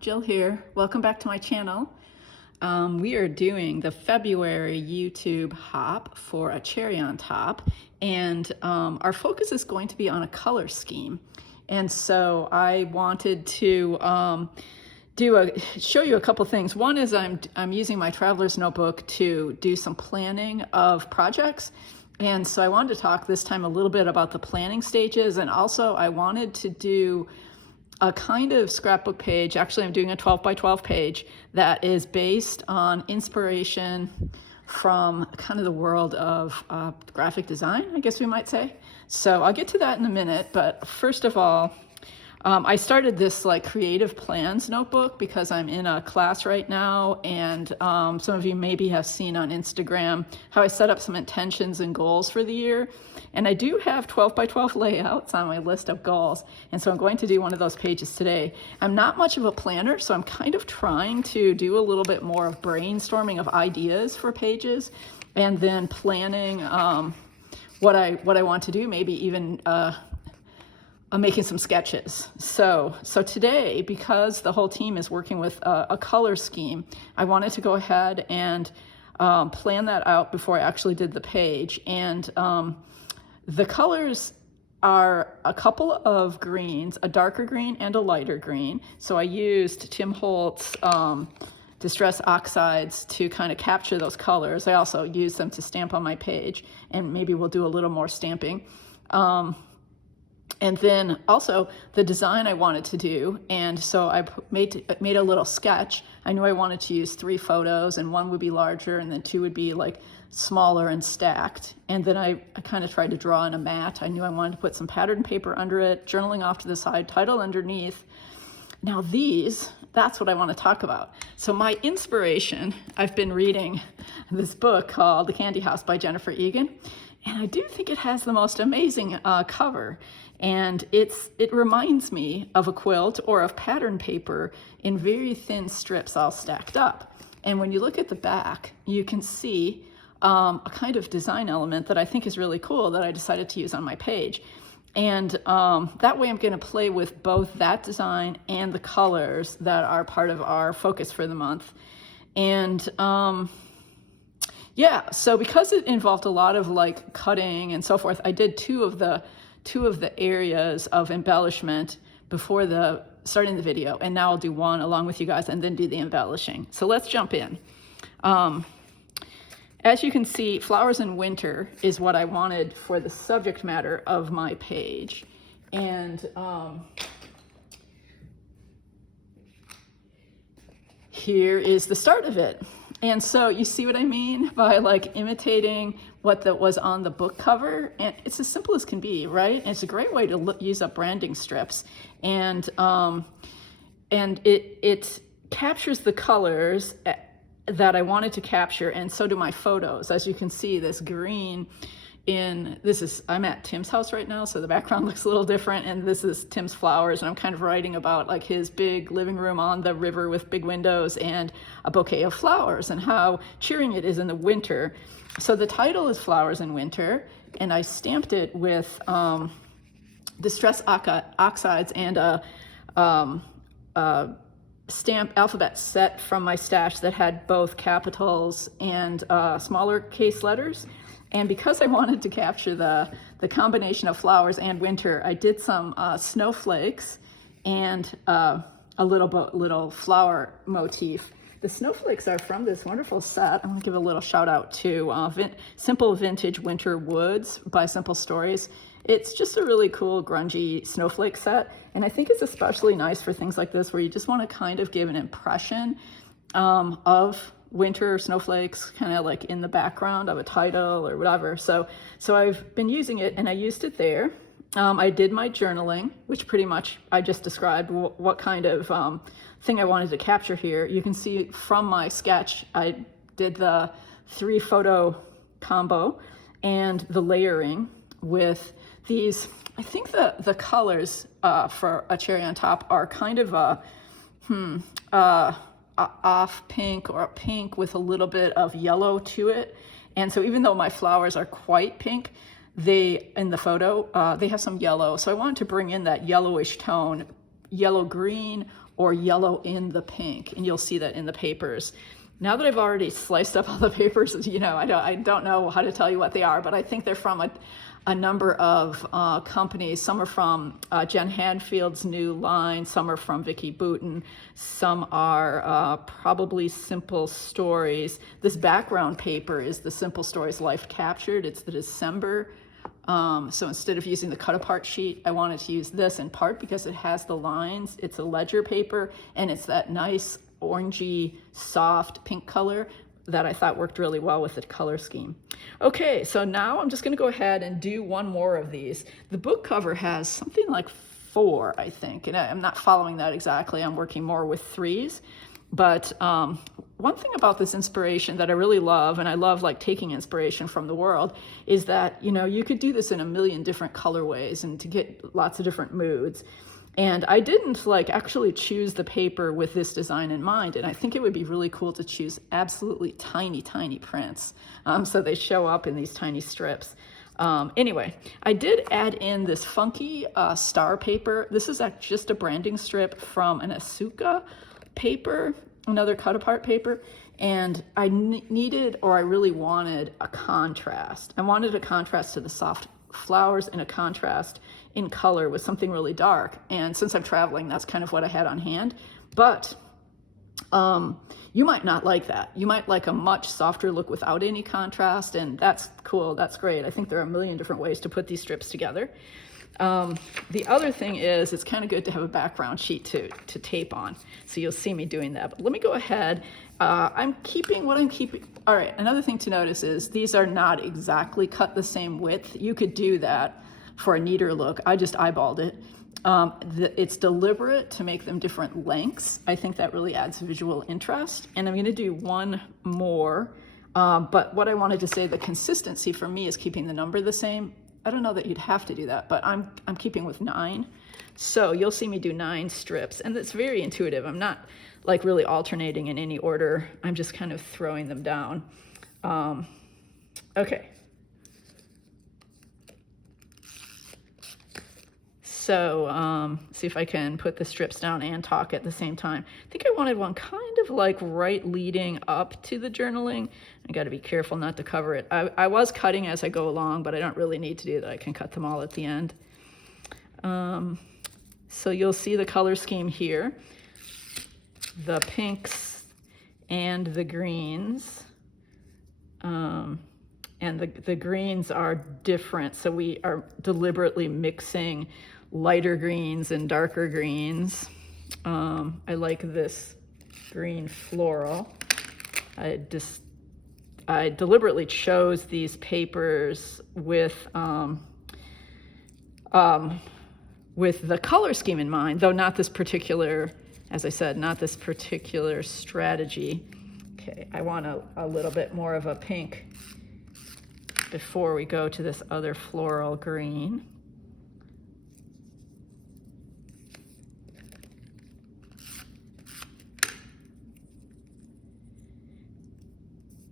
Jill here. Welcome back to my channel. We are doing the February YouTube hop for a cherry on top, and our focus is going to be on a color scheme. And so I wanted to show you a couple things. One is I'm using my traveler's notebook to do some planning of projects. And so I wanted to talk this time a little bit about the planning stages, and also I wanted to do a kind of scrapbook page. Actually, I'm doing a 12 by 12 page that is based on inspiration from kind of the world of graphic design, I guess we might say. So I'll get to that in a minute, but first of all, I started this like creative plans notebook because I'm in a class right now, and some of you maybe have seen on Instagram how I set up some intentions and goals for the year. And I do have 12 by 12 layouts on my list of goals, and so I'm going to do one of those pages today. I'm not much of a planner, so I'm kind of trying to do a little bit more of brainstorming of ideas for pages, and then planning what I want to do, maybe even I'm making some sketches. So today, because the whole team is working with a color scheme, I wanted to go ahead and plan that out before I actually did the page. And the colors are a couple of greens, a darker green and a lighter green. So I used Tim Holtz Distress Oxides to kind of capture those colors. I also used them to stamp on my page, and maybe we'll do a little more stamping. And then also the design I wanted to do, and so I made a little sketch. I knew I wanted to use 3 photos, and 1 would be larger, and then 2 would be like smaller and stacked. And then I kind of tried to draw in a mat. I knew I wanted to put some pattern paper under it, journaling off to the side, title underneath. Now that's what I want to talk about. So my inspiration, I've been reading this book called The Candy House by Jennifer Egan, and I do think it has the most amazing cover. And it reminds me of a quilt or of pattern paper in very thin strips all stacked up. And when you look at the back, you can see a kind of design element that I think is really cool that I decided to use on my page. And that way I'm going to play with both that design and the colors that are part of our focus for the month. And yeah, so because it involved a lot of like cutting and so forth, I did two of the areas of embellishment before starting the video, and now I'll do one along with you guys and then do the embellishing. So let's jump in. As you can see, flowers in winter is what I wanted for the subject matter of my page. And here is the start of it. And so you see what I mean by like imitating what was on the book cover, and it's as simple as can be, right? And it's a great way to use up branding strips, and it captures the colors that I wanted to capture, and so do my photos. As you can see, this green I'm at Tim's house right now, so the background looks a little different, and this is Tim's flowers, and I'm kind of writing about like his big living room on the river with big windows and a bouquet of flowers and how cheering it is in the winter. So the title is Flowers in Winter, and I stamped it with Distress Oxides and a stamp alphabet set from my stash that had both capitals and smaller case letters. And because I wanted to capture the combination of flowers and winter, I did some snowflakes and a little flower motif. The snowflakes are from this wonderful set. I'm gonna give a little shout out to Simple Vintage Winter Woods by Simple Stories. It's just a really cool grungy snowflake set, and I think it's especially nice for things like this where you just want to kind of give an impression of winter snowflakes kind of like in the background of a title or whatever. So I've been using it, and I used it there. I did my journaling, which pretty much I just described what kind of thing I wanted to capture here. You can see from my sketch, I did the 3 photo combo and the layering with these. I think the colors for a cherry on top are kind of a off pink or a pink with a little bit of yellow to it. And so even though my flowers are quite pink, in the photo, they have some yellow. So I wanted to bring in that yellowish tone yellow green or yellow in the pink, and you'll see that in the papers. Now that I've already sliced up all the papers, you know, I don't know how to tell you what they are, but I think they're from a number of companies. Some are from Jen Hadfield's new line, some are from Vicki Boutin, some are probably Simple Stories. This background paper is the Simple Stories Life Captured. It's the December. So instead of using the cut apart sheet, I wanted to use this in part because it has the lines. It's a ledger paper, and it's that nice orangey, soft pink color that I thought worked really well with the color scheme. Okay, so now I'm just gonna go ahead and do one more of these. The book cover has something like 4, I think, and I'm not following that exactly. I'm working more with 3s. But one thing about this inspiration that I really love, and I love like taking inspiration from the world, is that, you know, you could do this in a million different colorways and to get lots of different moods. And I didn't like actually choose the paper with this design in mind. And I think it would be really cool to choose absolutely tiny, tiny prints. So they show up in these tiny strips. Anyway, I did add in this funky star paper. This is just a branding strip from an Asuka paper, another cut apart paper. And I needed, or I really wanted, a contrast. I wanted a contrast to the soft flowers and a contrast in color with something really dark. And since I'm traveling, that's kind of what I had on hand. But you might not like that. You might like a much softer look without any contrast, and that's cool, that's great. I think there are a million different ways to put these strips together. The other thing is, it's kind of good to have a background sheet to tape on. So you'll see me doing that. But let me go ahead. I'm keeping what I'm keeping. All right, another thing to notice is these are not exactly cut the same width. You could do that for a neater look. I just eyeballed it. It's deliberate to make them different lengths. I think that really adds visual interest. And I'm gonna do one more. But what I wanted to say, the consistency for me is keeping the number the same. I don't know that you'd have to do that, but I'm keeping with 9. So you'll see me do 9 strips, and it's very intuitive. I'm not like really alternating in any order. I'm just kind of throwing them down. Okay. So see if I can put the strips down and talk at the same time. I think I wanted one kind of like right leading up to the journaling. I got to be careful not to cover it. I was cutting as I go along, but I don't really need to do that. I can cut them all at the end. So you'll see the color scheme here. The pinks and the greens. And the greens are different. So we are deliberately mixing lighter greens and darker greens. I like this green floral. I deliberately chose these papers with the color scheme in mind, though not this particular, as I said, not this particular strategy. Okay, I want a little bit more of a pink before we go to this other floral green.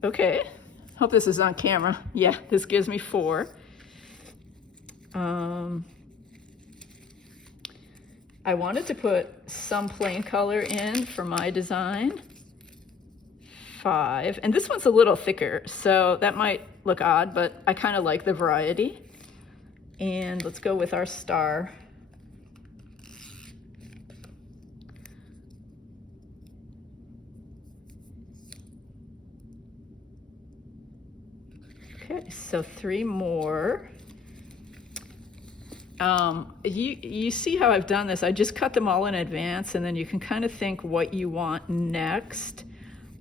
Okay, hope this is on camera. Yeah, this gives me 4. I wanted to put some plain color in for my design. 5, and this one's a little thicker, so that might look odd, but I kind of like the variety. And let's go with our star. Okay, so 3 more. You see how I've done this. I just cut them all in advance, and then you can kind of think what you want next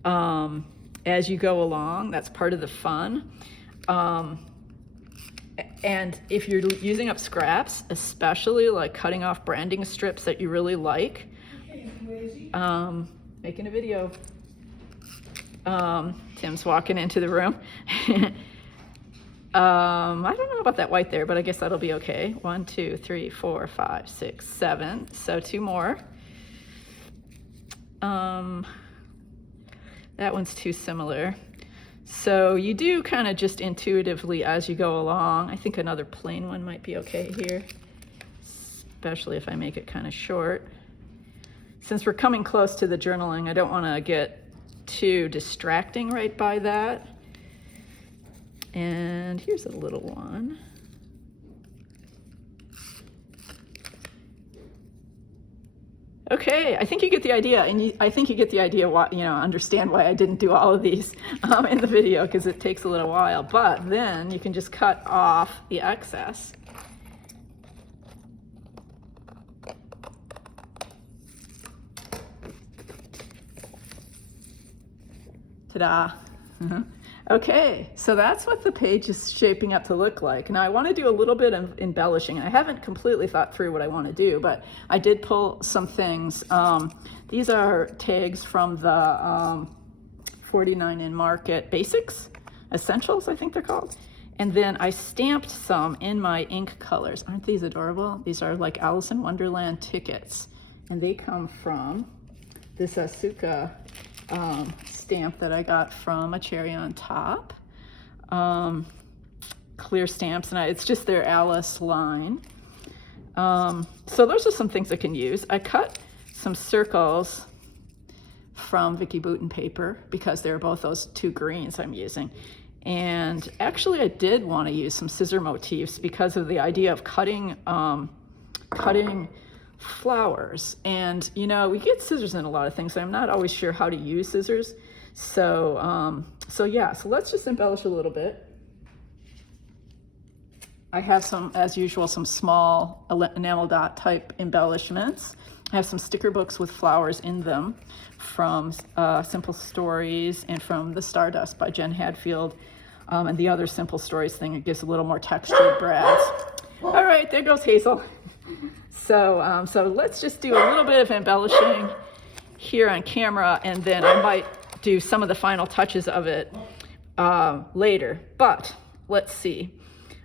as you go along. That's part of the fun. And if you're using up scraps, especially like cutting off branding strips that you really like, making a video. Tim's walking into the room. I don't know about that white there, but I guess that'll be okay. 1, 2, 3, 4, 5, 6, 7. So 2 more. That one's too similar. So you do kind of just intuitively as you go along. I think another plain one might be okay here, especially if I make it kind of short. since we're coming close to the journaling, I don't want to get too distracting right by that. And here's a little one. Okay, I think you get the idea, and I think you get the idea why, understand why I didn't do all of these in the video, because it takes a little while. But then you can just cut off the excess. Ta-da! Okay, so that's what the page is shaping up to look like. Now I want to do a little bit of embellishing. I haven't completely thought through what I want to do, but I did pull some things. These are tags from the 49 in Market Basics, Essentials, I think they're called. And then I stamped some in my ink colors. Aren't these adorable? These are like Alice in Wonderland tickets. And they come from this Asuka stamp that I got from A Cherry on Top. Clear stamps, and it's just their Alice line. So those are some things I can use. I cut some circles from Vicki Boutin paper because they're both those two greens I'm using. And actually I did want to use some scissor motifs because of the idea of cutting flowers. And we get scissors in a lot of things, so I'm not always sure how to use scissors. So yeah, so let's just embellish a little bit. I have some, as usual, some small enamel dot type embellishments. I have some sticker books with flowers in them from Simple Stories and from The Stardust by Jen Hadfield. And the other Simple Stories thing, it gives a little more textured brads. All right, there goes Hazel. So let's just do a little bit of embellishing here on camera, and then I might do some of the final touches of it later. But let's see.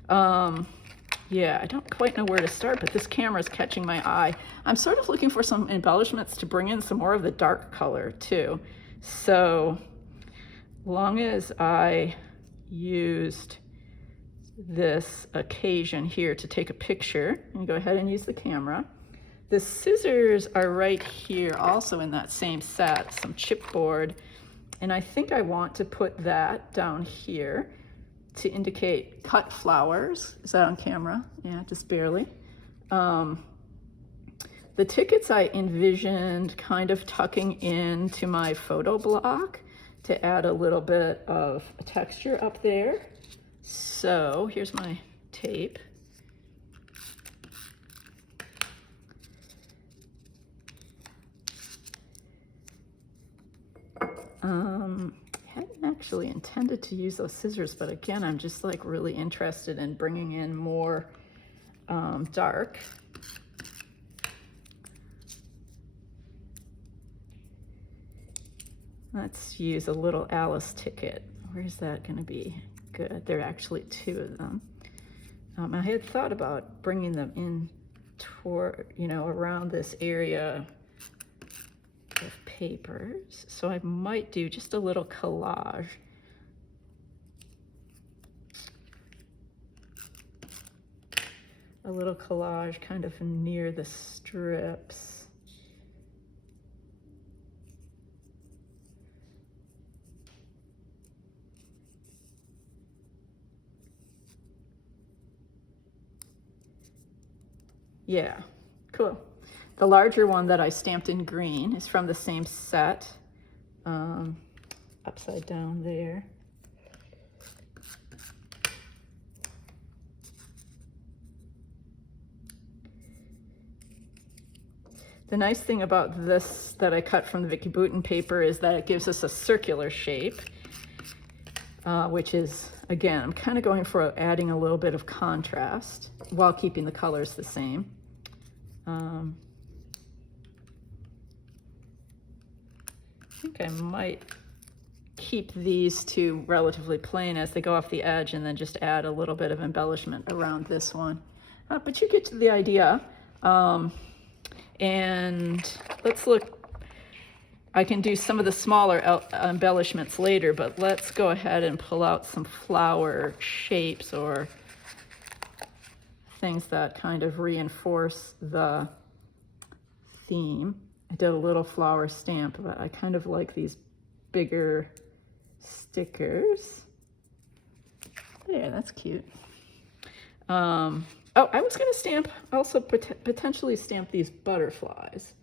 Yeah, I don't quite know where to start, but this camera is catching my eye. I'm sort of looking for some embellishments to bring in some more of the dark color too. So long as I used this occasion here to take a picture, and go ahead and use the camera. The scissors are right here also in that same set, some chipboard, and I think I want to put that down here to indicate cut flowers. Is that on camera? Yeah, just barely. The tickets I envisioned kind of tucking into my photo block to add a little bit of texture up there. So here's my tape. Hadn't actually intended to use those scissors, but again, I'm just like really interested in bringing in more dark. Let's use a little Alice ticket. Where's that going to be? Good. There are actually two of them. I had thought about bringing them in toward, around this area of papers. So I might do just a little collage. A little collage kind of near the strips. Yeah, cool. The larger one that I stamped in green is from the same set, upside down there. The nice thing about this that I cut from the Vicki Boutin paper is that it gives us a circular shape, which is, again, I'm kind of going for adding a little bit of contrast while keeping the colors the same. I think I might keep these two relatively plain as they go off the edge, and then just add a little bit of embellishment around this one. But you get to the idea. And let's look. I can do some of the smaller embellishments later, but let's go ahead and pull out some flower shapes or things that kind of reinforce the theme. I did a little flower stamp, but I kind of like these bigger stickers. There, that's cute. Oh, I was going to stamp, also potentially stamp these butterflies.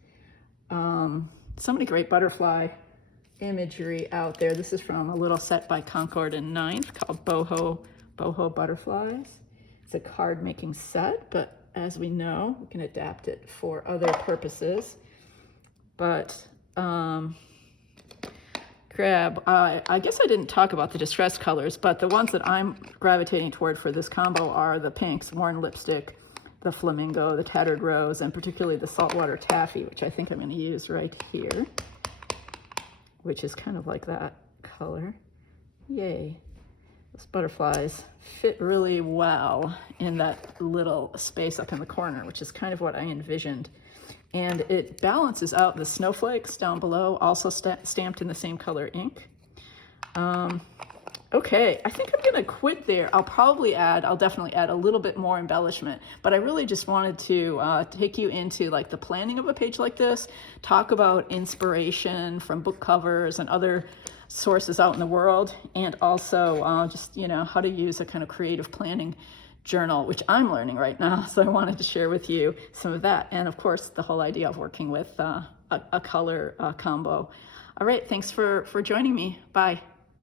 So many great butterfly imagery out there. This is from a little set by Concord and Ninth called Boho Butterflies. It's a card making set, but as we know, we can adapt it for other purposes. But I guess I didn't talk about the distress colors, but the ones that I'm gravitating toward for this combo are the pinks, Worn Lipstick, the Flamingo, the Tattered Rose, and particularly the Saltwater Taffy, which I think I'm going to use right here, which is kind of like that color. Yay. Those butterflies fit really well in that little space up in the corner, which is kind of what I envisioned. And it balances out the snowflakes down below, also stamped in the same color ink. Okay, I think I'm gonna quit there. I'll definitely add a little bit more embellishment, but I really just wanted to take you into like the planning of a page like this, talk about inspiration from book covers and other sources out in the world, and also just, you know, how to use a kind of creative planning journal, which I'm learning right now. So I wanted to share with you some of that. And of course, the whole idea of working with a color combo. All right, thanks for joining me. Bye.